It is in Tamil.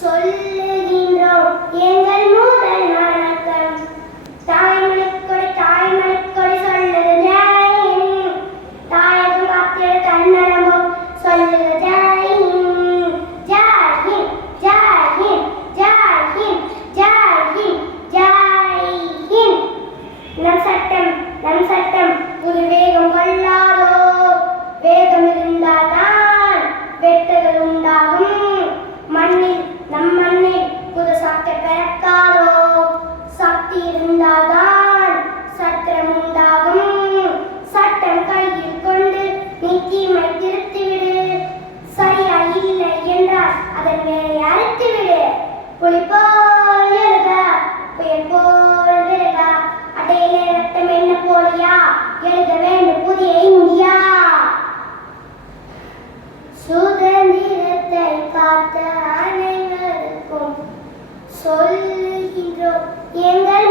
சொல்லுகின்றோம் எங்கள் முதல் வணக்கம். தாய்மொழிக்கொடி தாய்மொழிக்கொடி சொல்லுது ஜெயின், தாயகம் காத்திட தன்னலமோ சொல்லுது ஜெயின். ஜெயின் ஜெயின் ஜெயின் ஜெயின் ஜெயின். நம் சட்டம் புது வேகம் கொள்ளாதோ, வேகம் இருந்தால்தான் வெட்டுகள் உண்டாகும். நம் மண்ணில் புது சக்தி பிறக்காதோ, சக்தி இருந்தால்தான் சத்திரம் உண்டாகும். சட்டம் கையில் கொண்டு நீ தீமை திருத்திவிடு, சரியா இல்லை என்றால் அதன் வேலை அறுத்துவிடு. புலி போல் எழுக, புயல் போல் விலக, அடையிலே ரத்தம் என்ன போலியா, எழுத வேண்டும் புதிய இந்தியா. சுதந்திரத்தை காத்த அனைவருக்கும் சொல்லுகின்றோம் எங்கள்